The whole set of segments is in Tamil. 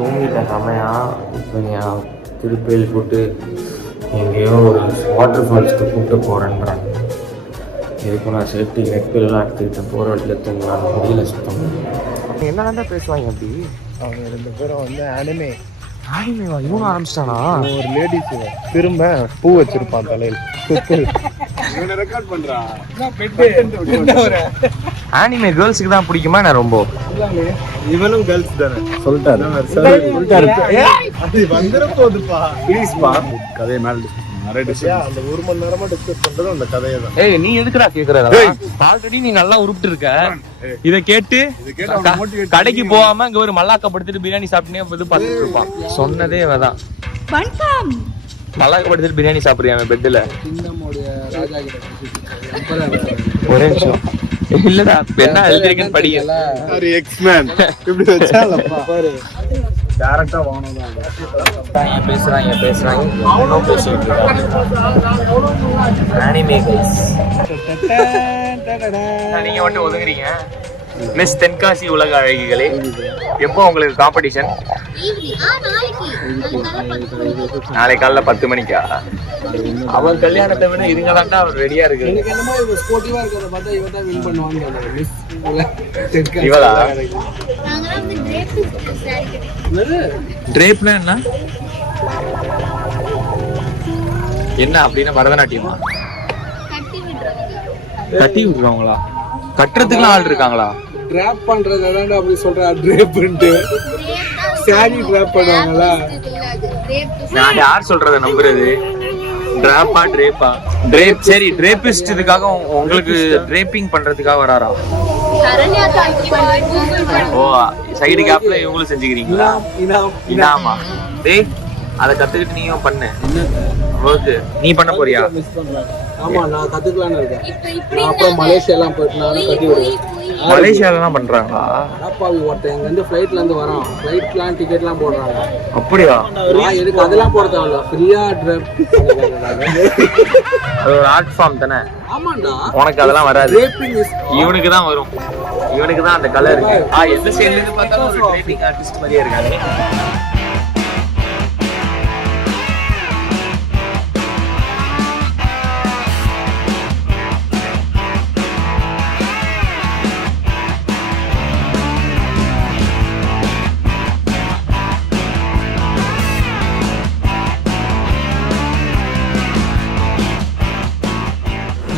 தூங்கிட்டேன் செமையா. இப்போ நீங்கள் திருப்பி போட்டு எங்கேயோ ஒரு வாட்டர் ஃபால்ஸ்க்கு கூப்பிட்டு போகிறேன்றாங்க. இதுக்கு நான் சேஃப்டி நெட்பெல்லாம் எடுத்துக்கிட்டு போகிற வழியில் தூங்கலான்னு முடியல சுத்தம். என்னென்ன பேசுவாங்க அப்படி? அவங்க 2 பேரும் வந்து அனிமே இவனும் ஆரம்பிச்சிட்டானா? ஒரு லேடிஸ் திரும்ப பூ வச்சிருப்பான் தலையில். ஆனிமே கேர்ள்ஸுக்கு தான் பிடிக்குமா? நான் ரொம்ப இவனும் கேர்ள்ஸ் தானே சொல்லிட்டாரு. வந்துட போகுதுப்பா ப்ளீஸ்பா. கதையை மேல அந்த 1 மணி நேரமா டிஸ்கஸ் பண்றது அந்த கதையை தான். ஏய் நீ எதுக்குடா கேக்குற? ஆல்ரெடி நீ நல்லா உருப்பிட்டு இருக்க. இத கேட்டு கடைக்கு போகாம இங்க ஒரு மல்லாக்க படுத்துட்டு பிரியாணி சாப்பிட்டுனே இது பார்த்துட்டு இருப்பான். சொன்னதே அவதான். மல்லாக்க படுத்துட்டு பிரியாணி சாப்பிடுறியா பெட்ல? ஒரே நிமிஷம் இல்லடா, என்ன எழுதிருக்கேன்னு படிக்கல. எக்ஸ்மேன் இப்படி வச்சாலப்பா பாரு. டைரக்டா வாங்கணும் தான் பேசுறாங்க அவனும் பேசிட்டு இருக்காங்க. அனிமே கைஸ் நீங்க மட்டும் ஒதுங்குறீங்க. மிஸ் தென்காசி உலக அழகிகளே, எப்போ உங்களுக்கு காம்படிஷன்? நாளை காலைல 10 மணிக்கா? அவன் கல்யாணத்தை விட இதுங்களாண்டா அவர் ரெடியா இருக்கு. இவளா? ட்ரேப்னா என்ன அப்படின்னா பரதநாட்டியமா? கட்டி விடுறாங்களா? கட்டுறதுக்குலாம் ஆள் இருக்காங்களா? டிராப் பண்றதுதான் அப்படி சொல்றா. டிரேப்ன்ட்டு சாரி டிராப் பண்ணுவாங்களா? நான் யார் சொல்றத நம்புறது? டிராப்பா ட்ரேப்பா? ட்ரேப் சரி, ட்ரேபிஸ்ட் இதுக்காக உங்களுக்கு ட்ரேப்பிங் பண்றதுக்காக வராரா? ஓ சைடு கேப்ல இவங்களும் செஞ்சுக்கிறீங்களா? இனாமா? டேய் அதை கத்துக்கிட்டு நீயும் பண்ணு. ஓகே நீ பண்ண போறியா? ஆமா நான் கத்துக்கலாம்னு இருக்கேன். அப்புறம் மலேசியாலாம் போயிட்டு நான் கட்டி விடுவேன். மலேசியாலாம் பண்றாங்களா? அப்பாவி ஒருத்தன் இங்க இருந்து ஃப்ளைட்ல இருந்து வரான். ஃப்ளைட்லாம் டிக்கெட்லாம் போடுறாங்க. அப்படியா? எனக்கு அதெல்லாம் போட தேவையில்ல, ஃப்ரீயா டிரைவ். அது ஒரு ஆர்ட் ஃபார்ம் தானே? ஆமாண்டா. உனக்கு அதெல்லாம் வராது. இவனுக்கு தான் வரும். இவனுக்கு தான் அந்த கலர் இருக்கு. எந்த சைடுல இருந்து பார்த்தாலும் ஒரு ட்ரேப்பிங் ஆர்டிஸ்ட் மாதிரியே இருக்காங்க.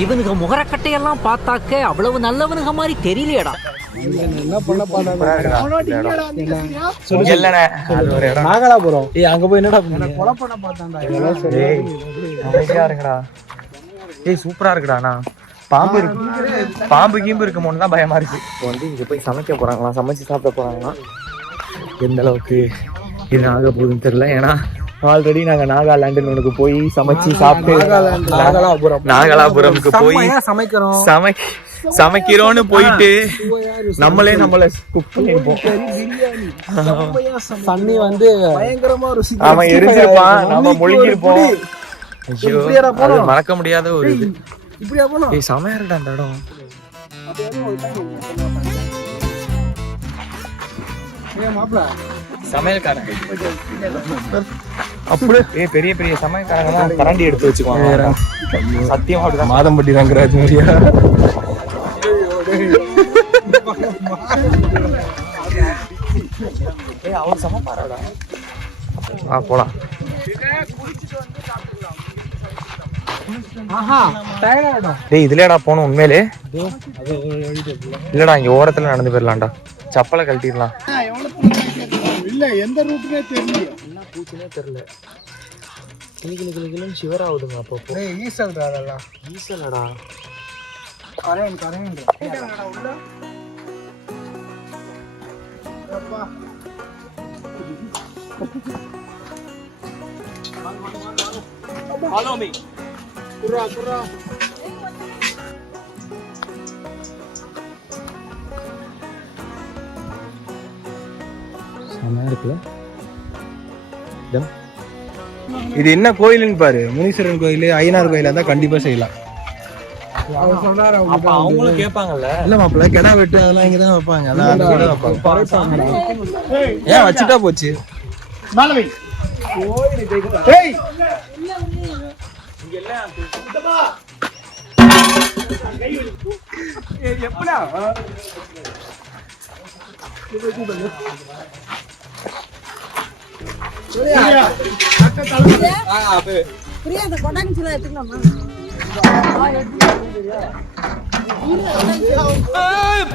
இவனுக்கு முகரக்கட்டையெல்லாம் பார்த்தாக்க அவ்வளவு நல்லவனுங்க மாதிரி தெரியலையடா. என்ன பண்ண நாகலாபுரம். அங்க போய் என்னடா கொலை பண்ண பார்த்தான்டா. இருக்குடா. ஏய் சூப்பரா இருக்குடா. பாம்பு இருக்கு, பாம்பு கீம்பு இருக்குமோன்னு தான் பயமா இருக்கு. இப்போ வந்து இங்க போய் சமைக்க போறாங்களாம், சமைச்சு சாப்பிட போறாங்களாம். எந்த அளவுக்கு இது ஆக போகுதுன்னு தெரியல. ஏன்னா ஆல்ரெடி நாங்க நாகாலாண்டுக்கு போய் சமைச்சு சாப்பிட்டு நாகலாபுரம்க்கு போய் சமைக்கிறோன்னு போயிட்டு நம்மளே நம்மள குக் பண்ணிருப்போம். தண்ணி வந்து பயங்கரமா ருசி. அவன் எரிஞ்சிருப்பான், நம்ம முழுங்கிருப்போம். அது மறக்க முடியாத ஒரு இது. செமையா இருக்கா அந்த இடம். சமையல்காரங்க அப்படியே பெரிய பெரிய சமையல்காரங்க கரண்டி எடுத்து வச்சுக்குவாங்க. சத்தியமா மாதம்பட்டி ரங்கராஜ் மாதிரியா? அவர் சமைப்பாராடா. போலாம். டேய் இதுலடா போனோம் உண்மையிலே. இல்லடா இங்க ஓரத்துல நடந்து போயிடலாம்டா. சப்பலை கழட்டிடலாம். இல்ல எந்த ரூட்னே தெரியல, என்ன பூச்சினே தெரியல. கிளு ஷிவர் ஆகுதுங்க அப்பப்போ. ஈசல்டா அதெல்லாம். ஈசலடா கரையன் உள்ள. அப்பா ஃபாலோ மீ. குர்ரா இது என்ன கோயிலுன்னு பாரு. முனீஸ்வரன் கோயில், ஐயனார் கோயிலா இருந்தா கண்டிப்பா செய்யலாம். அவங்களும் கேட்பாங்கல்ல. இல்ல மாப்பிள்ள கிடா வெட்டு அதெல்லாம் இங்கதான் வைப்பாங்க. ஏன் வச்சுட்டா போச்சு. மாலவி ஏய் எப்படா பிரியா அந்த கொட்டாங்கச்சில எடுத்துக்கலாமா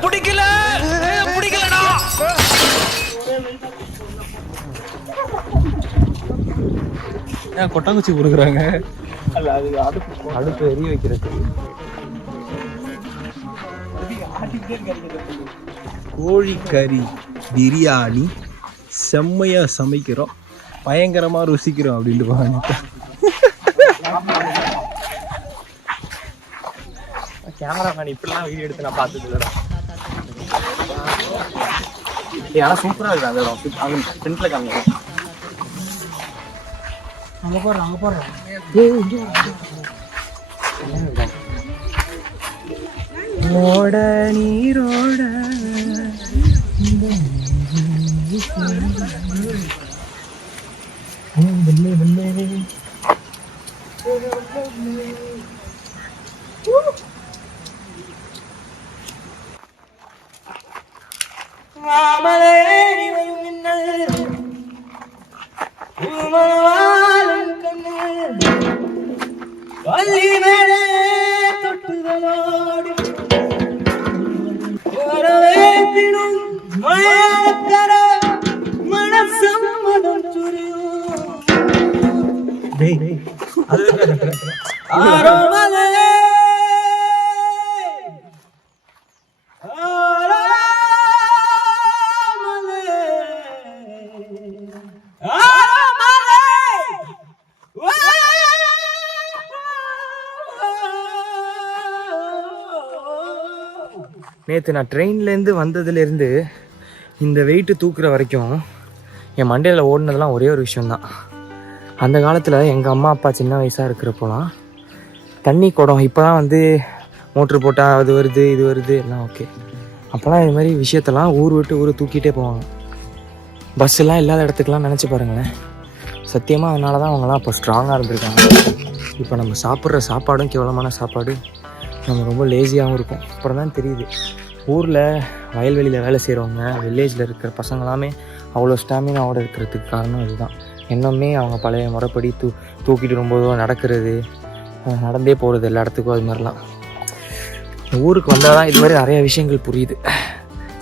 பிடிக்கலடா. கொட்டாங்குச்சி கொடுக்குறாங்க. அடுப்பு எரிய வைக்கிறது. கோழிக்கறி பிரியாணி செம்மையா சமைக்கிறோம், பயங்கரமா ருசிக்கிறோம் அப்படின்ட்டு வாங்கிட்டேன். கேமராமேன் இப்படிலாம் வீடியோ எடுத்து நான் பார்த்தது இல்லைடா. ஆனால் சூப்பராக இருக்குது அந்த இடம். அங்கே ஃப்ரெண்ட்ல காமிக்கிறேன். அங்க போடுறோம் ஓட நீரோட நேற்று நான் ட்ரெயின்லேருந்து வந்ததுலேருந்து இந்த வெயிட்டு தூக்குற வரைக்கும் என் மண்டையில் ஓடினதுலாம் ஒரே ஒரு விஷயந்தான். அந்த காலத்தில் எங்கள் அம்மா அப்பா சின்ன வயசாக இருக்கிறப்போலாம் தண்ணி குடம், இப்போ தான் வந்து மோட்ரு போட்டால் அது வருது இது வருது எல்லாம் ஓகே. அப்போலாம் இது மாதிரி விஷயத்தெல்லாம் ஊர் விட்டு ஊர் தூக்கிட்டே போவாங்க. பஸ்ஸெல்லாம் இல்லாத இடத்துக்குலாம் நினச்சி பாருங்களேன். சத்தியமாக அதனால தான் அவங்களாம் இப்போ ஸ்ட்ராங்காக இருந்திருக்காங்க. இப்போ நம்ம சாப்பிட்ற சாப்பாடும் கேவலமான சாப்பாடு, நம்ம ரொம்ப லேசியாகவும் இருக்கும். அப்புறம் தான் தெரியுது ஊரில் வயல்வெளியில் வேலை செய்கிறவங்க, வில்லேஜில் இருக்கிற பசங்களாமே அவ்வளோ ஸ்டாமினாவோடு இருக்கிறதுக்கு காரணம் இதுதான். இன்னுமே அவங்க பழைய முறைப்படி தூக்கிட்டு ரொம்ப நடக்கிறது, நடந்தே போகிறது எல்லா இடத்துக்கும். அது மாதிரிலாம் ஊருக்கு வந்தால் தான் இது மாதிரி நிறையா விஷயங்கள் புரியுது.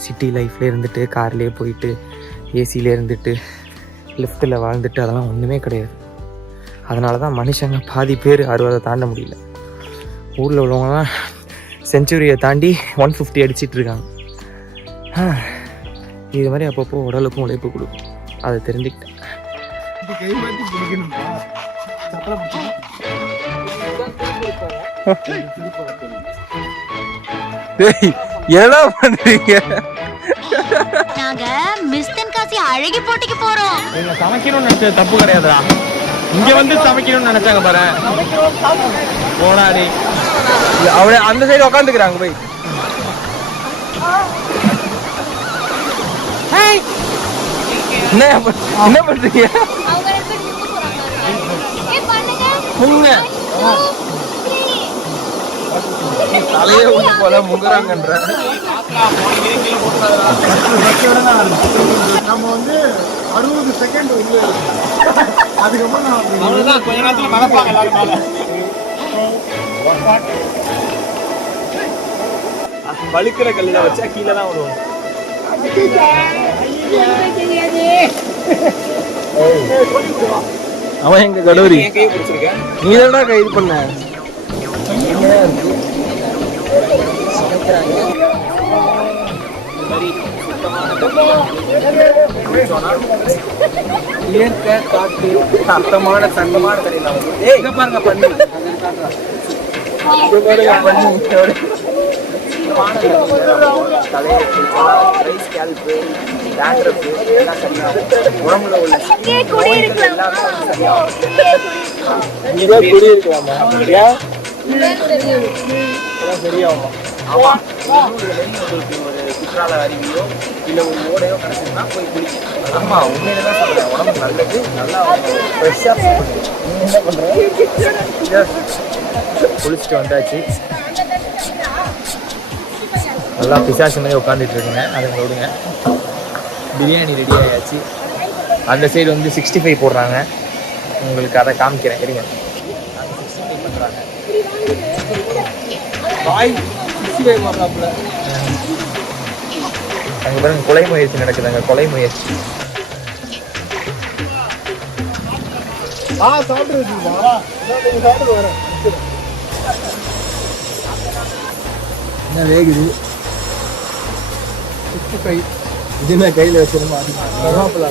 சிட்டி லைஃப்லேயே இருந்துட்டு கார்லேயே போயிட்டு ஏசியிலே இருந்துட்டு லிஃப்ட்டில் வாழ்ந்துட்டு அதெல்லாம் ஒன்றுமே கிடையாது. அதனால தான் மனுஷங்க பாதி பேர் 60 தாண்ட முடியல. ஊரில் உள்ளவங்கலாம் செஞ்சுரியை தாண்டி 150 அடிச்சிட்டு இருக்காங்க. இது மாதிரி அப்பப்போ உடலுக்கும் உழைப்பு கொடுக்கும். அதை தெரிஞ்சுக்கிட்டேன். என்ன பண்றீங்க? நாங்க மிஸ் தென்காசி அழகி போட்டிக்கு போறோம். நீங்க சமைக்கணும்னு நினைச்சது தப்பு கிடையாதுடா. இங்க வந்து சமைக்கணும்னு நினைச்சாங்க பாரு. போடாடி அவளே அந்த சைடு உட்காந்துக்கிறாங்க போய். என்ன பண்றீங்க? தலையே ஊட்டி போல முங்குறாங்கன்ற. நம்ம வந்து 60 செகண்ட் வந்து அதுக்கப்புறம் அவ்வளவுதான். கொஞ்ச நேரத்துல மறப்பாங்க எல்லாரும் மேல. வழுக்கிற கல்லுல வச்சா கீழே தான் வருவோம். அவன் எங்க கடவுரி கை பிடிச்சிருக்கேன். நீ தானடா கை இது பண்ண. இயற்கை காட்டு அர்த்தமான சங்கமான கடையில் பாருங்க பண்ணு. உடம்புல உள்ள குடியிருக்கலாமா? சரியாகுமா? ஆமா, ஒரு குற்றால அருவியோ இல்லை ஒரு ஓடையோ கிடக்குதுன்னா போய் குளிக்கணும். ஆமாம், உண்மையில தான் சொல்கிறேன். உடம்பு நல்லது, நல்லா ஃப்ரெஷ்ஷாக நீங்கள் என்ன பண்ணுறேன்? குளிச்சுட்டு வந்தாச்சு. நல்லா பிசாசு மாதிரி உட்காந்துட்டு இருக்குங்க. அதை விடுங்க. பிரியாணி ரெடி ஆயாச்சு. அந்த சைடு வந்து 65 போடுறாங்க. உங்களுக்கு அதை காமிக்கிறேன். இருங்க. 65 பண்ணுறாங்க. அங்கே பாருங்க, கொலை முயற்சி நடக்குதுங்க. கொலை முயற்சி. என்ன வேகுது? 65 இதுனா கையில் வச்சிருமா?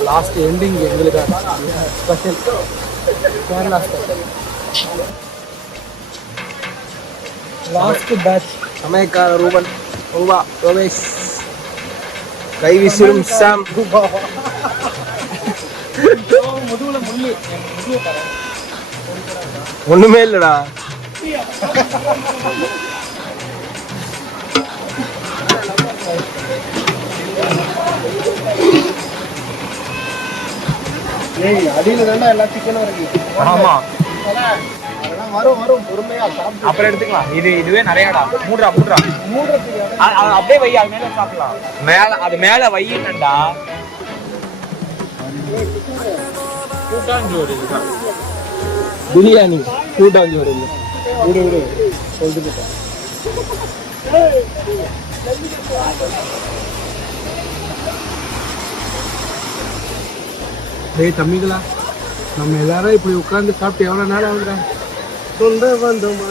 லாஸ்ட் எண்டிங் எங்களுக்காக special Kerala special last batch. சமயக்கார ரூபன் ரூபா ரோவேஷ் கை விசிறும் சாம். ஒண்ணுமே இல்லடா. அடியில தானே எல்லா சிக்கனும் இருக்கு. ஆமா, வரும் வரும் பொறுமையா அப்புறம் எடுத்துக்கலாம். இதுவே நிறையாடா. மூடுறா அப்படியே வை. அது மேல சாப்பிடலாம். மேல அது மேல வையினண்டா. கூட்டாஞ்சோறு இதுதான். பிரியாணி கூட்டாஞ்சோறு இல்லை. விடு விடு சொல்லிட்டு டேய் தம்பிகளா, நம்ம எல்லாரும் இப்படி உட்கார்ந்து சாப்பிட்டு எவ்வளவு நேரம் ஆகுதுடா? சொந்த பந்தமா